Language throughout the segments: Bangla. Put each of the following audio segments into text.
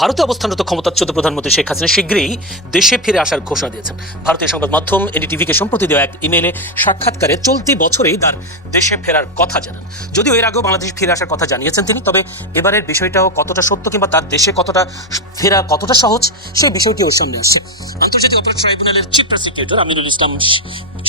ভারতে অবস্থানরত ক্ষমতাচ্যুত প্রধানমন্ত্রী শেখ হাসিনা শীঘ্রই দেশে ফিরে আসার ঘোষণা দিয়েছেন। ভারতীয় সংবাদ মাধ্যম এনডিটিভিকে সম্প্রতি দেওয়া এক ইমেইলে সাক্ষাৎকারে চলতি বছরেই তার দেশে ফেরার কথা জানান। যদিও এর আগেও বাংলাদেশ ফিরে আসার কথা জানিয়েছেন তিনি, তবে এবারের বিষয়টাও কতটা সত্য কিংবা তার দেশে কতটা ফেরা কতটা সহজ সেই বিষয়টি ওর সামনে আসছে। আন্তর্জাতিক অপরাধ ট্রাইব্যুনালের চিফ প্রসিকিউটর আমিনুল ইসলাম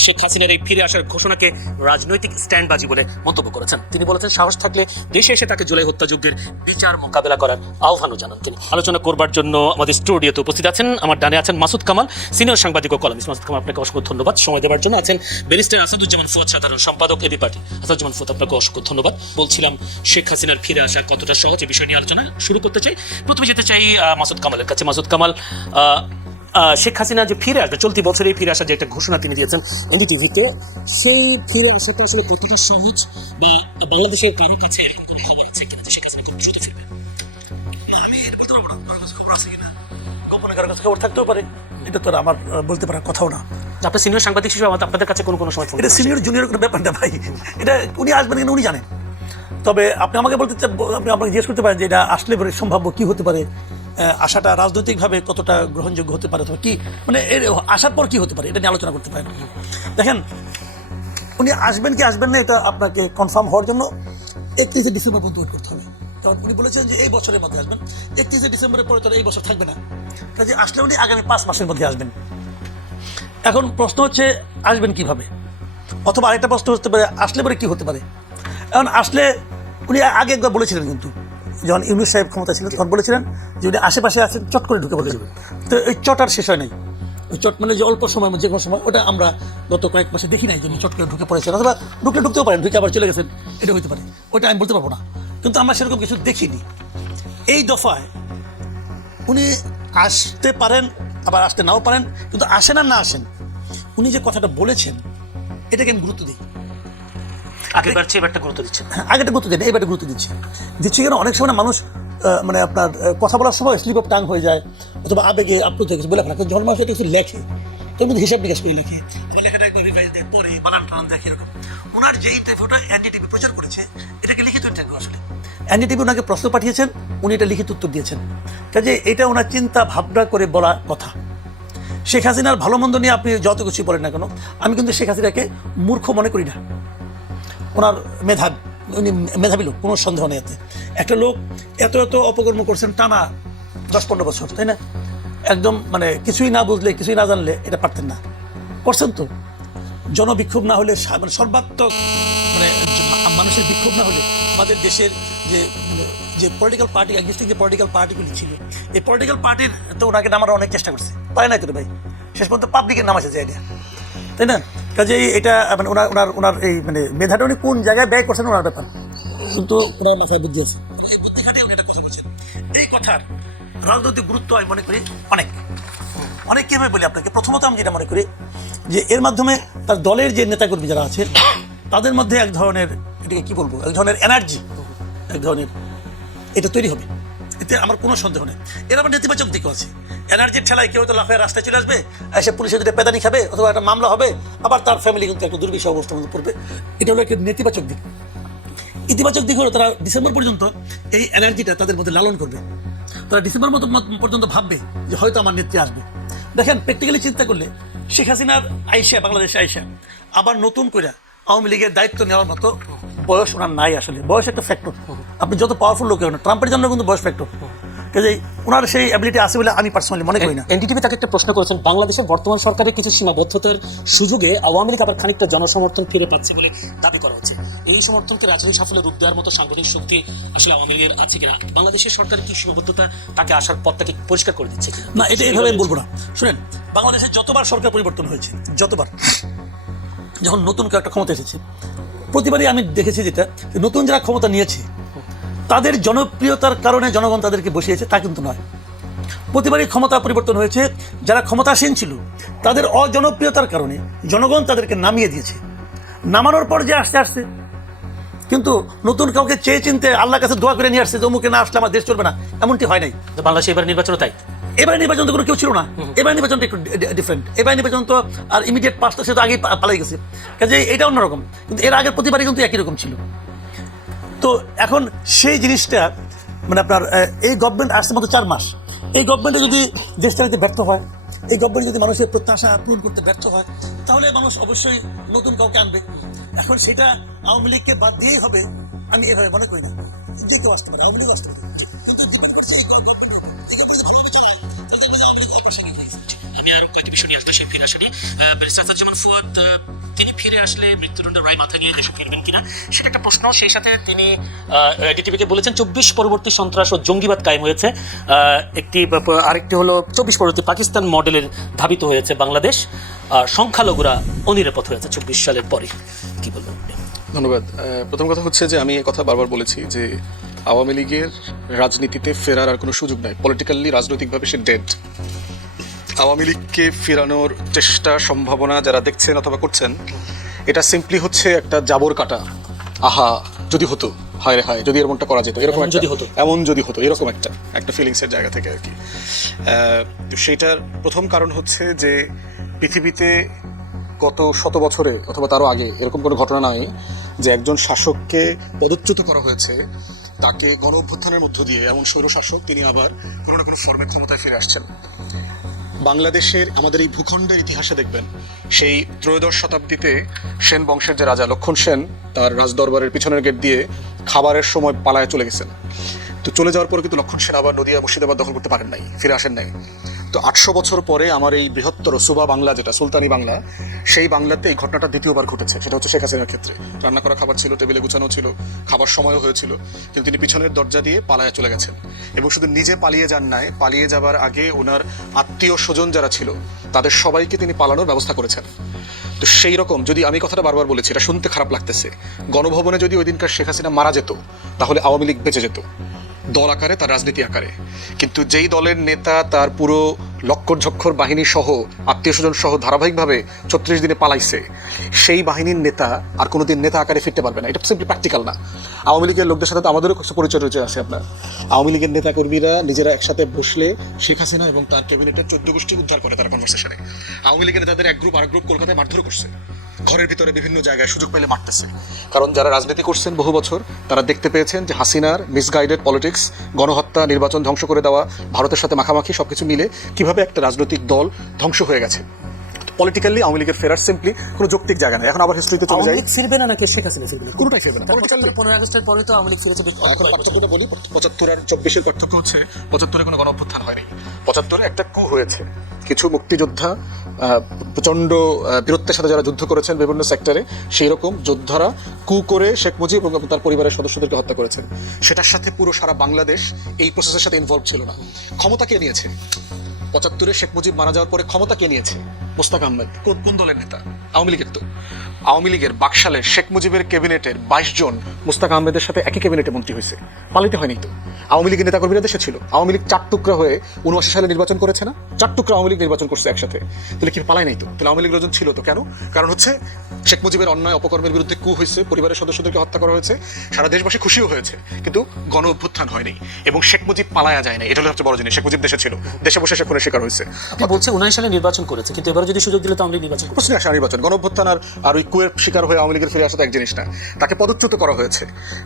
শেখ হাসিনার এই ফিরে আসার ঘোষণাকে রাজনৈতিক স্ট্যান্ডবাজি বলে মন্তব্য করেছেন। তিনি বলেছেন সাহস থাকলে দেশে এসে তাকে জুলাই হত্যাযজ্ঞের বিচার মোকাবেলা করার আহ্বানও জানান তিনি। আলোচনা করবার জন্য আমাদের স্টুডিওতে উপস্থিত আছেন, আমার ডানে আছেন মাসুদ কামাল, সিনিয়র সাংবাদিক ও কলামিস্ট। মাসুদ কামাল, আপনাকে অসংখ্য ধন্যবাদ সময় দেওয়ার জন্য। আছেন ব্যারিস্টার আসাদুজ্জামান ফুয়াদ, সাধারণ সম্পাদক এবি পার্টি। আসাদুজ্জামান ফুয়াদ, আপনাকে অসংখ্য ধন্যবাদ। বলছিলাম শেখ হাসিনার ফিরে আসা কতটা সহজ এই বিষয় নিয়ে আলোচনা শুরু করতে চাই। প্রথমে যেতে চাই মাসুদ কামালের কাছে। মাসুদ কামাল, শেখ হাসিনা যে ফিরে আসবে, চলতি বছরেই ফিরে আসা যে একটা ঘোষণা তিনি দিয়েছেন এনডিটিভিতে, সেই ফিরে আসাটা আসলে কতটা সহজ বা বাংলাদেশের কারো কাছে এরকম কোনো খবর আছে কিনা যে শেখ হাসিনা খুব দ্রুত ফিরবে? আমি এটা বলতে পারবো না কারো কাছে খবর আছে কিনা, গোপনে কারো কাছে খবর থাকতেও পারে, এটা তো আমার বলতে পারার কথাও না। আপনার সিনিয়র সাংবাদিক হিসেবে আপনাদের কাছে কোনো সময় এটা সিনিয়র জুনিয়র কোনো ব্যাপার না ভাই, এটা উনি আসবেন কিনা উনি জানেন। তবে আপনি আমাকে বলতে আপনি আমাকে জিজ্ঞেস করতে পারেন যে এটা আসলে সম্ভাব্য কি হতে পারে, আশাটা রাজনৈতিকভাবে কতটা গ্রহণযোগ্য হতে পারে, অথবা কি মানে এর আসার পর কি হতে পারে, এটা নিয়ে আলোচনা করতে পারেন। দেখেন, উনি আসবেন কি আসবেন না এটা আপনাকে কনফার্ম হওয়ার জন্য 31 ডিসেম্বর পর্যন্ত ওয়েট করতে হবে। কারণ উনি বলেছেন যে এই বছরের মধ্যে আসবেন, 31 ডিসেম্বরের পরে তো এই বছর থাকবে না, কাজে আসলে উনি আগামী 5 মাসের মধ্যে আসবেন। এখন প্রশ্ন হচ্ছে আসবেন কিভাবে, অথবা আরেকটা প্রশ্ন হতে পারে আসলে পরে কি হতে পারে। এখন আসলে উনি আগে একবার বলেছিলেন, কিন্তু যখন ইউনূস সাহেব ক্ষমতা ছিল তখন বলেছিলেন যে উনি আশেপাশে আছেন, চট করে ঢুকে পড়ে যাবেন। তো ওই চট আর শেষ হয় নাই, ওই চট মানে যে অল্প সময় যে কোনো সময়, ওটা আমরা গত কয়েক মাসে দেখি নাই যে উনি চট করে ঢুকে পড়েছেন, অথবা ঢুকতেও পারেন, ঢুকে আবার চলে গেছেন, এটা হতে পারে, ওটা আমি বলতে পারবো না। কিন্তু আমরা সেরকম কিছু দেখিনি। এই দফায় উনি আসতে পারেন, আবার আসতে নাও পারেন, কিন্তু আসেন আর না আসেন, উনি যে কথাটা বলেছেন এটাকে আমি গুরুত্ব দিই। আগেরবার চেয়ে এবারটা গুরুত্ব দিচ্ছেন? আগেটা গুরুত্ব দেন, এবারটা গুরুত্ব দিচ্ছি কেন, অনেক সময় মানুষ মানে আপনার কথা বলার সময় স্লিপ অফ টাং হয়ে যায়, অথবা আবেগে আপ্লুত হয়ে গেছে বলে আপনার যখন মানুষ এটা কিছু লেখে তো কিন্তু হিসাব নিকাশ করে লেখে, লেখাটা একবার রিভাইজ দেয়, পরে বানান টান দেখে এরকম। ওনার যে ইন্টারভিউটা এনডিটিভি প্রচার করেছে এটাকে লিখিত ইন্টারভিউ, আসলে এনডিটিভি ওনাকে প্রশ্ন পাঠিয়েছেন, উনি এটা লিখিত উত্তর দিয়েছেন, কাজে এটা ওনার চিন্তা ভাবনা করে বলা কথা। শেখ হাসিনার ভালো মন্দ নিয়ে আপনি যত কিছু বলেন না কেন, আমি কিন্তু শেখ হাসিনাকে মূর্খ মনে করি না। ওনার উনি মেধাবী লোক, কোনো সন্দেহ নেই এতে। একটা লোক এত অপকর্ম করছেন টানা 10-15 বছর, তাই না? একদম মানে কিছুই না বুঝলে, কিছুই না জানলে এটা পারতেন না, করছেন তো। জনবিক্ষোভ না হলে, মানে সর্বাত্মক মানে মানুষের বিক্ষোভ না হলে আমাদের দেশের যে পলিটিক্যাল পার্টি, এক্সিস্টিং যে পলিটিক্যাল পার্টিগুলি ছিল, এই পলিটিক্যাল পার্টির তো ওনাকে নামার অনেক চেষ্টা করছে, পারে নাই তো ভাই, শেষ পর্যন্ত পাবলিকের নামাইছে যে আইডিয়া, তাই না? কাজেই এটা মানে ওনার এই মানে মেধাটা উনি কোন জায়গায় ব্যয় করছেন ওনার ব্যাপার, কিন্তু ওনার মাথায় বুদ্ধি আছে, এই বুদ্ধি খাটিয়ে উনি একটা কথা বলছেন। এই কথার রাজনৈতিক গুরুত্ব আমি মনে করি অনেক কীভাবে বলি আপনাকে। প্রথমত আমি যেটা মনে করি যে এর মাধ্যমে তার দলের যে নেতাকর্মী যারা আছে তাদের মধ্যে এক ধরনের, এটাকে কী বলবো, এক ধরনের এনার্জি, এক ধরনের এটা তৈরি হবে, এতে আমার কোনো সন্দেহ নেই। এর আবার নেতিবাচক দিকও আছে। এনার্জির ঠেলায় কেউ তো লাফায় রাস্তায় চলে আসবে, এসে পুলিশের দুটো পেদানি খাবে, অথবা একটা মামলা হবে, আবার তার ফ্যামিলি কিন্তু একটা দুর্বিষহ অবস্থার মধ্যে পড়বে। এটা হলো একটা নেতিবাচক দিক। ইতিবাচক দিক হলো তারা ডিসেম্বর পর্যন্ত এই এনার্জিটা তাদের মধ্যে লালন করবে, তারা ডিসেম্বর পর্যন্ত ভাববে যে হয়তো আমার নেত্রী আসবে। দেখেন, প্র্যাকটিক্যালি চিন্তা করলে শেখ হাসিনার আইসা, বাংলাদেশে আইসা আবার নতুন করে আওয়ামী লীগের দায়িত্ব নেওয়ার মতো বয়স ওনার নাই। আসলে বয়স একটা ফ্যাক্টর, আপনি যত পাওয়ারফুল লোক হন, ট্রাম্পের জন্য কিন্তু বয়স ফ্যাক্টর, কাজেই ওনার সেই অ্যাবিলিটি আছে বলে আমি পার্সোনালি মনে করি না। এনডিটিভি তাকে একটা প্রশ্ন করেছেন, বাংলাদেশের বর্তমান সরকারের কিছু সীমাবদ্ধতার সুযোগে আওয়ামী লীগ আবার খানিকটা জনসমর্থন ফিরে পাচ্ছে বলে দাবি করা হচ্ছে। এই সমর্থনকে রাজনৈতিক সাফল্যে রূপ দেওয়ার মতো সাংগঠনিক শক্তি আসলে আওয়ামী লীগের আছে কিনা? বাংলাদেশের সরকারের কি সীমাবদ্ধতা তাকে আসার পথটাকে পরিষ্কার করে দিচ্ছে কিনা? না, এটা এভাবে বলবো না। শুনেন, বাংলাদেশে যতবার সরকার পরিবর্তন হয়েছে, যতবার যখন নতুন কেউ একটা ক্ষমতা এসেছে, প্রতিবারই আমি দেখেছি যেটা নতুন যারা ক্ষমতা নিয়েছে তাদের জনপ্রিয়তার কারণে জনগণ তাদেরকে বসিয়েছে তা কিন্তু নয়। প্রতিবারই ক্ষমতা পরিবর্তন হয়েছে, যারা ক্ষমতাসীন ছিল তাদের অজনপ্রিয়তার কারণে জনগণ তাদেরকে নামিয়ে দিয়েছে। নামানোর পর যে আসছে, কিন্তু নতুন কাউকে চেয়ে চিনতে আল্লাহর কাছে দোয়া করে নিয়ে আসছে যে অমুকে না আসলে আমার দেশ চলবে না, এমনটি হয় নাই। বাংলাদেশে এবার নির্বাচনও তাই। এবার নির্বাচন তো কোনো কেউ ছিল না, এবার নির্বাচনটা একটু ডিফারেন্ট। এবার নির্বাচন তো আর ইমিডিয়েট পাসটা সে তো আগেই পালাই গেছে, কাজে এটা অন্যরকম। কিন্তু এর আগের প্রতিবারই কিন্তু একই রকম ছিল। তো এখন সেই জিনিসটা মানে আপনার এই গভর্নমেন্ট আসছে মাত্র 4 মাস, এই গভর্নমেন্টে যদি দেশ চালাতে ব্যর্থ হয়, এই গভর্নমেন্ট যদি মানুষের প্রত্যাশা পূরণ করতে ব্যর্থ হয়, তাহলে মানুষ অবশ্যই নতুন কাউকে আনবে। এখন সেটা আওয়ামী লীগকে বাদ দিয়েই হবে, আমি এভাবে মনে করি না। যে কেউ আসতে পারে, আওয়ামী লীগ আসতে পারে, আমি আর কয়েকটি বিষয় নিয়ে আসতে সেই ফিরে আসেনি। ব্যারিস্টার আসাদুজ্জামান ফুয়াদ তিনি ফিরে আসলে মৃত্যুদণ্ড রায় মাথা নিয়ে দেশে ফিরবেন কিনা সেটা একটা প্রশ্ন। সেই সাথে তিনি ডিটিভিকে বলেছেন 24 পরবর্তী সন্ত্রাস ও জঙ্গিবাদ কায়েম হয়েছে। আরেকটি হলো 24 পরবর্তী পাকিস্তান মডেলের ধাবিত হয়েছে বাংলাদেশ, সংখ্যালঘুরা অনিরাপদ হয়েছে 24 সালের পরে। কি বলবেন আপনি? ধন্যবাদ। প্রথম কথা হচ্ছে যে আমি কথা বারবার বলেছি যে আওয়ামী লীগের রাজনীতিতে ফেরার আর কোনো সুযোগ নাই। পলিটিক্যালি, রাজনৈতিকভাবে সে ডেড। আওয়ামী লীগকে ফেরানোর চেষ্টা, সম্ভাবনা যারা দেখছেন অথবা করছেন, এটা সিম্পলি হচ্ছে একটা জাবর কাটা। আহা যদি হতো, হায় রে হায় যদি এরকমটা করা যেত, এরকম এমন যদি হতো, এরকম একটা ফিলিংসের জায়গা থেকে আর কি। তো সেইটার প্রথম কারণ হচ্ছে যে পৃথিবীতে গত 100 বছরে অথবা তারও আগে এরকম কোনো ঘটনা নাই যে একজন শাসককে পদচ্যুত করা হয়েছে, তাকে গণ অভ্যুত্থানের মধ্য দিয়ে এমন স্বৈরশাসক তিনি আবার কোনো না কোনো ফর্মে ক্ষমতায় ফিরে আসছেন। বাংলাদেশের আমাদের এই ভূখণ্ডের ইতিহাসে দেখবেন সেই 13শ শতাব্দীতে সেন বংশের যে রাজা লক্ষণ সেন তার রাজদরবারের পিছনের গেট দিয়ে খাবারের সময় পালায় চলে গেছেন। তো চলে যাওয়ার পর কিন্তু লক্ষণ সেন আবার নদিয়া মুর্শিদাবাদ দখল করতে পারেন নাই, ফিরে আসেন নাই। তো 800 বছর পরে আমার এই বৃহত্তর সুবা বাংলা, যেটা সুলতানি বাংলা, সেই বাংলাতে এই ঘটনাটা দ্বিতীয়বার ঘটেছে। সেটা হচ্ছে শেখ হাসিনার ক্ষেত্রে। রান্না করা খাবার ছিল, টেবিলে গুছানো ছিল, খাবার সময়ও হয়েছিল, কিন্তু তিনি পিছনের দরজা দিয়ে পালায় চলে গেছেন। এবং শুধু নিজে পালিয়ে যান নাই, পালিয়ে যাবার আগে ওনার আত্মীয় স্বজন যারা ছিল তাদের সবাইকে তিনি পালানোর ব্যবস্থা করেছেন। তো সেই রকম, যদি আমি কথাটা বারবার বলেছি, এটা শুনতে খারাপ লাগতেছে, গণভবনে যদি ওই দিনকার শেখ হাসিনা মারা যেত তাহলে আওয়ামী লীগ বেঁচে যেত, দল আকারে, তার রাজনীতি আকারে। কিন্তু যেই দলের নেতা তার পুরো লক্কর ঝক্কর বাহিনী সহ, আত্মীয় স্বজন সহ ধারাবাহিকভাবে 36 দিনে পালাইছে, সেই বাহিনীর নেতা আর কোনোদিন নেতা আকারে ফিরতে পারবে না। এটা সিম্পলি প্র্যাকটিক্যাল না। আওয়ামী লীগের লোকদের সাথে তো আমাদেরও কিছু পরিচয় আছে। আপনার আওয়ামী লীগের নেতা কর্মীরা নিজেরা একসাথে বসলে শেখ হাসিনা এবং তার ক্যাবিনেটের 14 গোষ্ঠী উদ্ধার করে তারা কনভারসেশনে। আওয়ামী লীগের নেতাদের এক গ্রুপ আরেক গ্রুপ কলকাতায় মারধর করছে, ঘরের ভিতরে বিভিন্ন জায়গায় সুযোগ পেলে মারতেছে। কারণ যারা রাজনীতি করছেন বহু বছর, তারা দেখতে পেয়েছেন যে হাসিনার মিসগাইডেড পলিটিক্স, গণহত্যা, নির্বাচন ধ্বংস করে দেওয়া, ভারতের সাথে মাখামাখি সবকিছু মিলে কিভাবে একটা রাজনৈতিক দল ধ্বংস হয়ে গেছে। পলিটিক্যালি আওয়ামী লীগের ফেরার সিম্পলি কোনো যৌক্তিক জায়গা নেই। এখন আবার হিস্ট্রিতে চলে যাই, ফিরবে না নাকি শেখ হাসিনা ফিরবে না? কোনোটাই ফিরবে না। 15 আগস্টের পরে তো আওয়ামী লীগ ফিরেছে। এখন পার্থক্যটা বলি, 75 আর 24-এর পার্থক্য হচ্ছে 75-এ কোনো গণ অভ্যুত্থান হয়নি, 75-এ একটা কু হয়েছে। কিছু মুক্তিযোদ্ধা প্রচণ্ড বীরত্বের সাথে যারা যুদ্ধ করেছেন বিভিন্ন সেক্টরে, সেই রকম যোদ্ধারা কু করে শেখ মুজিব এবং তার পরিবারের সদস্যদেরকে হত্যা করেছেন। সেটার সাথে পুরো সারা বাংলাদেশ এই প্রসেসের সাথে ইনভলভ ছিল না। ক্ষমতা কে নিয়েছে? 75-এ শেখ মুজিব মারা যাওয়ার পরে ক্ষমতা কে নিয়েছে? মোস্তাক আহমেদ। কোন দলের নেতা? আওয়ামী লীগের। তো আওয়ামী লীগের বাকশালের শেখ মুজিবের ক্যাবিনেটের 22 জন মোস্তাক আহমেদের সাথে একই ক্যাবিনেটে মন্ত্রী হয়েছে, পালিতে হয়নি। তো আওয়ামী লীগের নেতাকর্মীরা দেশে ছিল। আওয়ামী লীগ 4 টুকরা হয়ে 79 সালে নির্বাচন করেছে না? 4 টুকরা আওয়ামী লীগ নির্বাচন করছে একসাথে। তাহলে কি পালাই নাই? তো তাহলে আওয়ামী লীগ লোকজন ছিল। তো কেন? কারণ হচ্ছে শেখ মুজিবের অন্যায় অপকর্মের বিরুদ্ধে কু হয়েছে, পরিবারের সদস্যদেরকে হত্যা করা হয়েছে, সারা দেশবাসী খুশিও হয়েছে, কিন্তু গণ অভ্যুত্থান হয়নি এবং শেখ মুজিব পালায়া যায় না। এটা হলো সবচেয়ে বড় জিনিস। শেখ মুজিব দেশে ছিল, দেশে বসে শেখ খুনের শিকার হয়েছে। আপনি বলছে 19 সালে নির্বাচন করেছে, কিন্তু এবার যদি সুযোগ দিলে তো আমরা নির্বাচন করব। প্রশ্ন আসা নির্বাচন, গণ অভ্যুত্থান আর ওই কুয়ের শিকার হয়ে আওয়ামী লীগের ফিরে আসা তো এক জিনিস না। তাকে পদচ্যুত করা হয়েছে।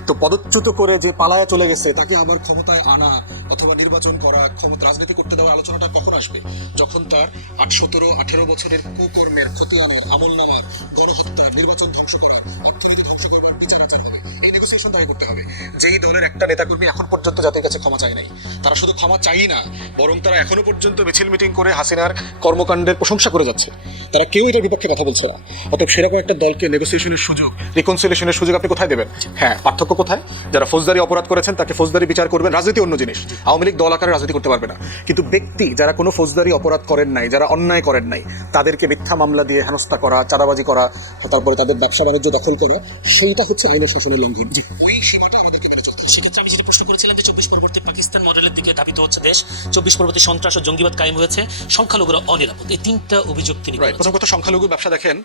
তো পদচ্যুত করে যে পালায়া চলে গেছে তাকে আবার ক্ষমতায় আনা অথবা নির্বাচন করা, ক্ষমতা রাজনীতি করতে দেওয়া আলোচনাটা কখন আসবে? যখন তার 17-18 বছরের কুকর্মের, খতিয়ানের, আমলনামার, গণহত্যার, নির্বাচন ধ্বংস করা, অর্থনীতি ধ্বংস করবার বিচার আচার হবে। এই নেগোসিয়েশন তাকে করতে হবে। যেই দলের একটা নেতাকর্মী এখন পর্যন্ত জাতির কাছে ক্ষমা চায় নাই, তারা শুধু ক্ষমা চাই না, বরং তারা এখনো পর্যন্ত মিছিল মিটিং করে হাসিনার কর্মকাণ্ডের প্রশংসা করে যাচ্ছে। তারা কেউ এটার বিপক্ষে কথা বলছে না। অতএব সেরকম একটা দলকে নেগোসিয়েশনের সুযোগ, রিকনসিলিয়েশনের সুযোগ আপনি কোথায় দেবেন? হ্যাঁ, পার্থক্য কোথায়? যারা ফৌজদারি অপরাধ করেছেন তাকে ফৌজদারি বিচার করবেন। রাজনীতি অন্য জিনিস। আওয়ামী লীগ দল আকারে রাজনীতি করতে পারবে না, কিন্তু ব্যক্তি যারা কোনো ফৌজদারি অপরাধ করেন নাই, যারা অন্যায় করেন নাই, তাদেরকে মিথ্যা মামলা দিয়ে হেনস্থা করা, চাঁদাবাজি করা, তারপরে তাদের ব্যবসা বাণিজ্য দখল করা, সেইটা হচ্ছে আইনের শাসনের লঙ্ঘন। ওই সীমাটা আমাদেরকে মেনে চলতে হবে। সেক্ষেত্রে আমি যেটি প্রশ্ন করেছিলাম যে 24 পরবর্তী পাকিস্তান মডেলের দিকে ধাবিত হচ্ছে দেশ, 24 পরবর্তী সন্ত্রাস ও জঙ্গিবাদ কায়েম হয়েছে, সংখ্যালঘুরা অনিরাপদ, এই 3টা অভিযোগ তিনি করেছেন। প্রথম কথা, সংখ্যালঘুর ব্যবসা দেখেন,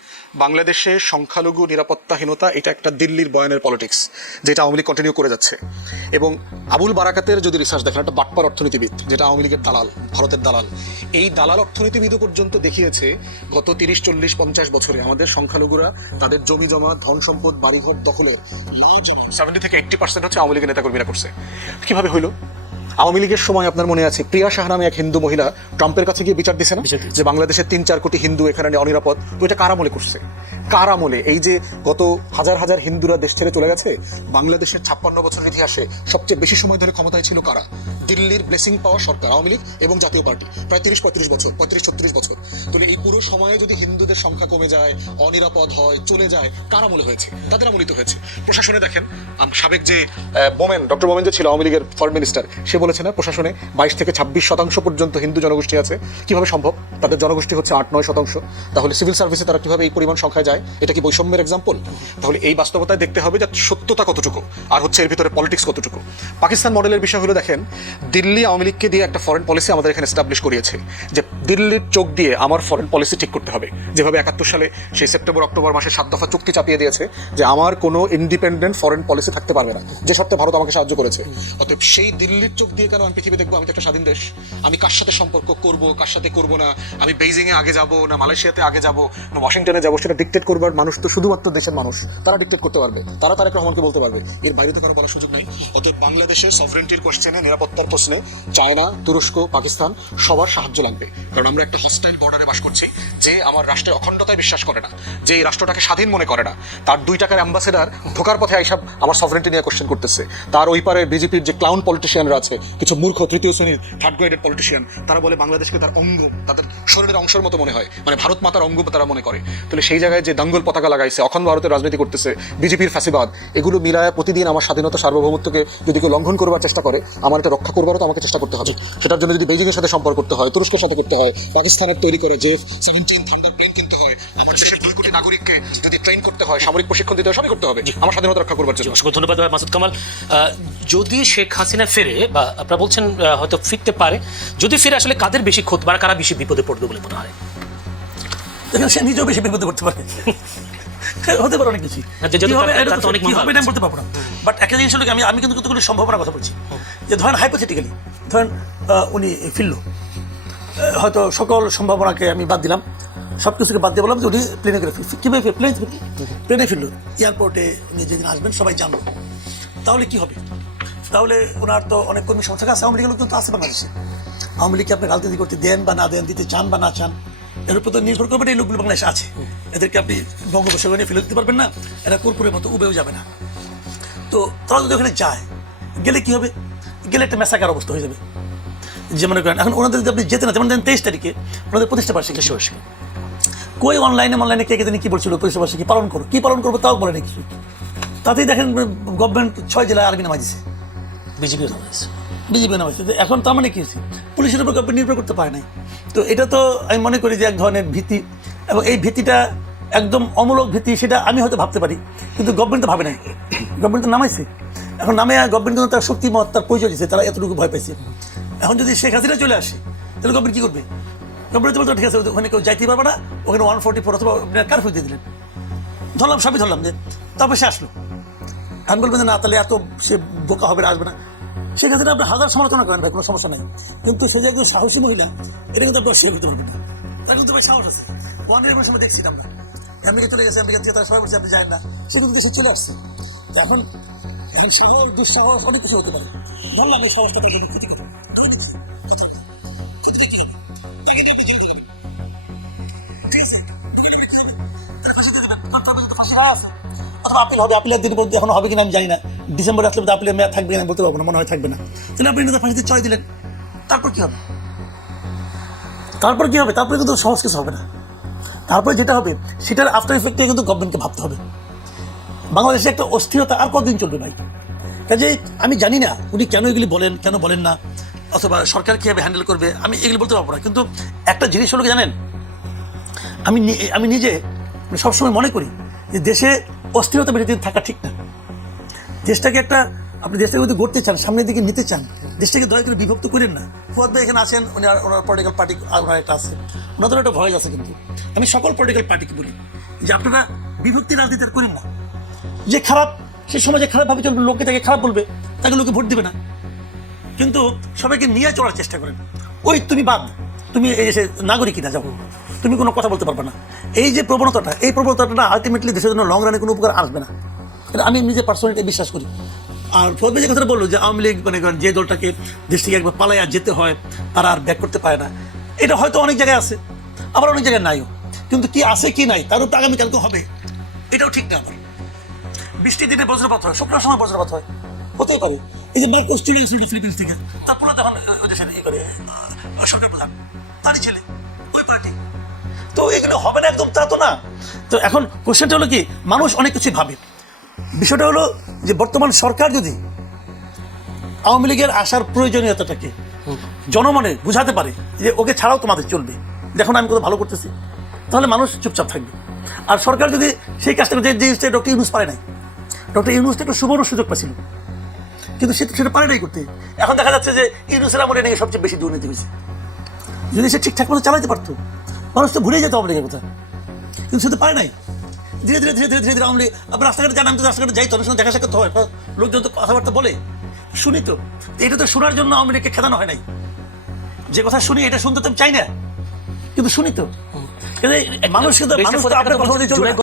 বাংলাদেশে সংখ্যালঘু নিরাপত্তাহীনতা এটা একটা দিল্লির বয়ানের পলিটিক্স, যেটা আওয়ামী লীগ কন্টিনিউ করে যাচ্ছে। এবং আবুল বারাকাতের যদি রিসার্চ দেখেন, একটা বাটপার অর্থনীতিবিদ, যেটা আওয়ামী লীগের দালাল, ভারতের দালাল, এই দালাল অর্থনীতিবিদও পর্যন্ত দেখিয়েছে গত 30, 40, 50 বছরে আমাদের সংখ্যালঘুরা তাদের জমি জমা, ধন সম্পদ, বাড়িঘর দখলের 70 থেকে 80% হচ্ছে আওয়ামী লীগের নেতাকর্মীরা করছে। কিভাবে হইলো? আওয়ামী লীগের সময় আপনার মনে আছে প্রিয়া শাহ নামে এক হিন্দু মহিলা ট্রাম্পের কাছে গিয়ে বিচার দিছে না, বিচার দিয়েছে। যে বাংলাদেশের 3-4 কোটি হিন্দু এখানে অনিরাপদ। তো এটা কার আমলে করছে? কার আমলে? এই যে গত হাজার হাজার হিন্দুরা দেশ ছেড়ে চলে গেছে, বাংলাদেশের 56 বছরের ইতিহাসে সবচেয়ে বেশি সময় ধরে ক্ষমতায় ছিল কারা? দিল্লির ব্লেসিং পাওয়া সরকার, আওয়ামী লীগ এবং জাতীয় পার্টি, প্রায় 30-35 বছর, 35-36 বছর। তাহলে এই পুরো সময়ে যদি হিন্দুদের সংখ্যা কমে যায়, অনিরাপদ হয়, চলে যায়, কার আমলে হয়েছে? তাদের আমলিত হয়েছে। প্রশাসনে দেখেন, সাবেক যে বোমেন, ডক্টর বোমেন যে ছিল আওয়ামী লীগের ফরেন মিনিস্টার, সে বলেছে না প্রশাসনে 22-26% পর্যন্ত হিন্দু জনগোষ্ঠী আছে। কিভাবে সম্ভব? তাদের জনগোষ্ঠী হচ্ছে 8-9%। তাহলে সিভিল সার্ভিসে তারা কিভাবে এই পরিমাণ সংখ্যায় যায়? এটা কি বৈষম্যের এক্সাম্পল? তাহলে এই বাস্তবতায় দেখতে হবে যে সত্যতা কতটুকু আর হচ্ছে এর ভিতরে পলিটিক্স কতটুকু। পাকিস্তান মডেলের বিষয় হলো, দেখেন দিল্লি আওয়ামী লীগকে দিয়ে একটা ফরেন পলিসি আমাদের এখানে এস্টাবলিশ করিয়েছে যে দিল্লির চোখ দিয়ে আমার ফরেন পলিসি ঠিক করতে হবে। যেভাবে 71 সালে সেই সেপ্টেম্বর-অক্টোবর মাসে 7 দফা চুক্তি চাপিয়ে দিয়েছে যে আমার কোনো ইন্ডিপেন্ডেন্ট ফরেন পলিসি থাকতে পারবে না, যে শর্তে ভারত আমাকে সাহায্য করেছে। অতএব সেই দিল্লির চোখ দিয়ে কেন আমি পৃথিবী দেখবো? আমি তো একটা স্বাধীন দেশ, আমি কার সাথে সম্পর্ক করব, কার সাথে করব না, আমি বেইজিংয়ে আগে যাব না মালয়েশিয়াতে আগে যাব না ওয়াশিংটনে যাব, সেটা ডিক্টেট করবার মানুষ তো শুধুমাত্র দেশের মানুষ, তারা ডিক্টেট করতে পারবে, তারা তারেক রহমানকে বলতে পারবে, এর বাইরে তো কারো বলার সুযোগ নেই। অতএব বাংলাদেশের সভরেন্টির কোশ্চেনে, নিরাপত্তার প্রশ্নে চায়না, তুরস্ক, পাকিস্তান সবার সাহায্য লাগবে। কারণ আমরা একটা হস্টাইল বর্ডারে বাস করছি, যে আমার রাষ্ট্রের অখণ্ডতায় বিশ্বাস করে না, যে এই রাষ্ট্রটাকে স্বাধীন মনে করে না, তার 2 টাকার অ্যাম্বাসেডার ঢোকার পথে আইসব আমার সভরেন্টি নিয়ে কোশ্চেন করতেছে। তার ওই পারে বিজেপির যে ক্লাউন পলিটিশিয়ানরা আছে, কিছু মূর্খ তৃতীয় শ্রেণীর থার্ড গ্রেডেড পলিটিশিয়ান, তারা বলে বাংলাদেশকে তার অঙ্গ, তাদের শরীরের অংশের মতো মনে হয়, মানে ভারত মাতার অঙ্গ তারা মনে করে। তাহলে সেই জায়গায় যে দাঙ্গল পতাকা লাগাইছে, অখণ্ড ভারতের রাজনীতি করতেছে, বিজেপির ফ্যাসিবাদ, এগুলো মিলায় প্রতিদিন আমার স্বাধীনতা সার্বভৌমত্বকে যদি কেউ লঙ্ঘন করবার চেষ্টা করে, আমার এটা রক্ষা করবারও তো আমাকে চেষ্টা করতে হবে। সেটার জন্য যদি বেইজিংয়ের সাথে সম্পর্ক করতে হয়, তুরস্কের সাথে করতে হয়, পাকিস্তানের তৈরি করে F-17 থান্ডার প্লেন কিনতে হয়, আমার দেশের 2 কোটি নাগরিককে যদি ট্রেন করতে হয়, সামরিক প্রশিক্ষণ দিতে হয়, সবই করতে হবে আমার স্বাধীনতা রক্ষা করবার জন্য। অসংখ্য ধন্যবাদ ভাই মাসুদ কামাল। যদি শেখ হাসিনা ফেরে, বা আপনারা বলছেন হয়তো ফিরতে পারে, যদি ফিরে আসলে কাদের বেশি ক্ষতি, মানে কারা বেশি বিপদে পড়বে বলে মনে হয়? দেখেন, সে নিজেও বেশি বিপদে পড়তে পারে, হতে পারে অনেক কিছু। যদি কি হবে তার- এটা তার তো অনেক কি হবে মূল্য এটা আমি বলতে পারবো না। বাট একটা জিনিস হলো কি, আমি কিন্তু কতগুলো সম্ভাবনার কথা বলছি। যে ধরেন হাইপোথেটিক্যালি, ধরেন উনি ফিরলো, হয়তো সকল সম্ভাবনাকে আমি বাদ দিলাম, সব কিছুকে বাদ দিয়ে বললাম যে উনি প্লেনে করে কীভাবে প্লেনে ফিরলো, এয়ারপোর্টে উনি যেদিন আসবেন সবাই জানলো, তাহলে কি হবে? তাহলে ওনার তো অনেক কর্মী সংস্থা আছে, আওয়ামী লীগের লোক কিন্তু আছে বাংলাদেশে। আওয়ামী লীগকে আপনি রাজনীতি করতে দেন বা না দেন, দিতে চান বা না চান, এর উপর তো নির্ভর করবে এই লোকগুলো বাংলাদেশে আছে। এদেরকে আপনি বঙ্গোপসাগরে নিয়ে ফেলে দিতে পারবেন না, এরা কুরকুরের মতো উবেও যাবে না। তো তারা যদি ওখানে যায়, গেলে কি হবে? গেলে একটা মেসাকার অবস্থা হয়ে যাবে। যে মনে করেন এখন ওনাদের যদি আপনি যেতে না, যেমন 23 তারিখে ওনাদের প্রতিষ্ঠা বার্ষিকী শেষ, কই অনলাইনে কে দিন কি বলছিল প্রতিষ্ঠা বার্ষিকী পালন করো, কি পালন করবো তাও বলেনি কিছু। তাতেই দেখেন গভর্নমেন্ট 6 জেলায় আর্মি নামাই দিছে, বিজেপি নামাইছে। এখন তার মানে কি হচ্ছে, পুলিশের উপর গভর্নমেন্ট নির্ভর করতে পারে নাই। তো এটা তো আমি মনে করি যে এক ধরনের ভীতি, এবং এই ভীতিটা একদম অমূলক ভীতি, সেটা আমি হয়তো ভাবতে পারি, কিন্তু গভর্নমেন্ট তো ভাবে নাই। গভর্নমেন্ট তো নামাইছে, এখন নামে গভর্নমেন্ট তার শক্তিমত, তার পরিচয় দিচ্ছে, তারা এতটুকু ভয় পাইছে। এখন যদি শেখ হাসিনা চলে আসে, তাহলে গভর্নমেন্ট কী করবে? গভর্নমেন্ট বলতে ঠিক আছে, ওখানে কেউ যাইতে পারবে না, ওখানে 144 অথবা কারফিউ দিয়ে দিলেন, ধরলাম সবই ধরলাম, যে তারপর সে আসলো। আমি বলবেন না তাহলে এত সে বোকা হবে না, আসবে না। শেখ হাসিনা আপনি হাজার সমালোচনা করেন ভাই, কোনো সমস্যা নেই, কিন্তু সে যে একজন সাহসী মহিলা, এটা কিন্তু আপনি অস্বীকার করতে পারবেন না। তার কিন্তু ভাই সাহস আছে। ওয়ান সময় দেখছি আমরা, আমেরিকা চলে গেছে, আমেরিকা থেকে তারা সবাই বলছে আপনি যায় না, সে কিন্তু দেশে চলে আসছে। তো এখন সাহস, দুঃসাহস, অনেক কিছু হতে পারে। ধরলাম এই সাহসটাকে যদি ক্ষতি করে, আপিল হবে, আপিলের দিন বলতে এখন হবে কিনা আমি জানি না, ডিসেম্বরে আসলে আপিলের মেয়াদ থাকবে কিনা বলতে পারবো না, মনে হয় থাকবে না। তাহলে আপনি কিন্তু ফাঁসিতে চড়াই দিলেন, তারপর কি হবে? তারপরে কিন্তু সহজ কিছু হবে না। তারপরে যেটা হবে সেটার আফটার ইফেক্টে কিন্তু গভর্নমেন্টকে ভাবতে হবে। বাংলাদেশে একটা অস্থিরতা আর কতদিন চলবে ভাই? কাজে আমি জানি না উনি কেন এগুলি বলেন, কেন বলেন না, অথবা সরকার কীভাবে হ্যান্ডেল করবে, আমি এগুলি বলতে পারবো না। কিন্তু একটা জিনিস হলো কি জানেন, আমি নিজে সবসময় মনে করি যে দেশে অস্থিরতা বেশি দিন থাকা ঠিক না। দেশটাকে আপনি দেশটাকে যদি গড়তে চান, সামনের দিকে নিতে চান, দেশটাকে দয়া করে বিভক্ত করেন না। ফুয়াদ ভাই এখানে আছেন, ওনার পলিটিক্যাল পার্টি ওনার একটা আছে, ওনাদের একটা ভয়েস আছে। কিন্তু আমি সকল পলিটিক্যাল পার্টিকে বলি যে আপনারা বিভক্তি রাজনীতি আর করেন না। যে খারাপ, সে সমাজে খারাপভাবে চলবে, লোকে তাকে খারাপ বলবে, তাকে লোকে ভোট দেবে না। কিন্তু সবাইকে নিয়ে চলার চেষ্টা করেন। ওই তুমি বাদ, তুমি এই দেশে নাগরিকই না, যাবো তুমি কোনো কথা বলতে পারবে না। এই যে প্রবণতাটা, এই প্রবণতাটা আলটিমেটলি দেশের জন্য লং রানে কোনো উপকার আসবে না। আমি নিজে পার্সোনালি বিশ্বাস করি। আর ফজলে যে কথাটা বললো যে আওয়ামী লীগ মানে করেন যে দলটাকে দেশ থেকে একবার পালাইয়া যেতে হয় তারা আর ব্যাক করতে পারে না, এটা হয়তো অনেক জায়গায় আছে, আবার অনেক জায়গায় নাইও। কিন্তু কি আছে কি নাই তার উপর আগামীকালকে হবে, এটাও ঠিক না। আবার বৃষ্টির দিনে বজ্রপাত হয়, শুক্রবার সময় বজ্রপাত হয়, হতেই পারে। এই যে মার্কোস টিলিয়াস ফিলিপিন্স থেকে, তারপরে তখন ওই দেশের সরকার প্রধান তারই ছেলে, ওই পার্টি। তো এগুলো হবে না একদম তা তো না। তো এখন কোশ্চেনটা হলো কি, মানুষ অনেক কিছু ভাবে। বিষয়টা হলো যে বর্তমান সরকার যদি আওয়ামী লীগের আসার প্রয়োজনীয়তাটাকে জনমনে বুঝাতে পারে যে ওকে ছাড়াও তোমাদের চলবে, দেখুন আমি কত ভালো করতেছি, তাহলে মানুষ চুপচাপ থাকবে। আর সরকার যদি সেই কাজটা যে জিনিসটা ডক্টর ইউনূস পারে নাই, ডক্টর ইউনূস একটা সুবর্ণ সুযোগ পাচ্ছিল, কিন্তু সেটা পারে নাই করতে। এখন দেখা যাচ্ছে যে ইউনূসের আমলে নাকি সবচেয়ে বেশি দুর্নীতি হয়েছে। যদি সে ঠিকঠাক মতো চালাতে পারতো মানুষ তো ভুলে যেত আওয়ামী লীগের কথা, কিন্তু সে তো পারে নাই। ধীরে ধীরে ধীরে ধীরে ধীরে ধীরে আওয়ামী লীগ, আপনার রাস্তাঘাটে জানান, তো রাস্তাঘাটে যাই তো অনেক সময় দেখা সাক্ষাৎ হয়, লোকজন তো কথাবার্তা বলে, শুনি তো। এটা তো শোনার জন্য আওয়ামী লীগকে খেদানো হয় নাই। যে কথা শুনি এটা শুনতে তো চাই না, কিন্তু শুনি তো। মানুষ কিন্তু আপনার কথা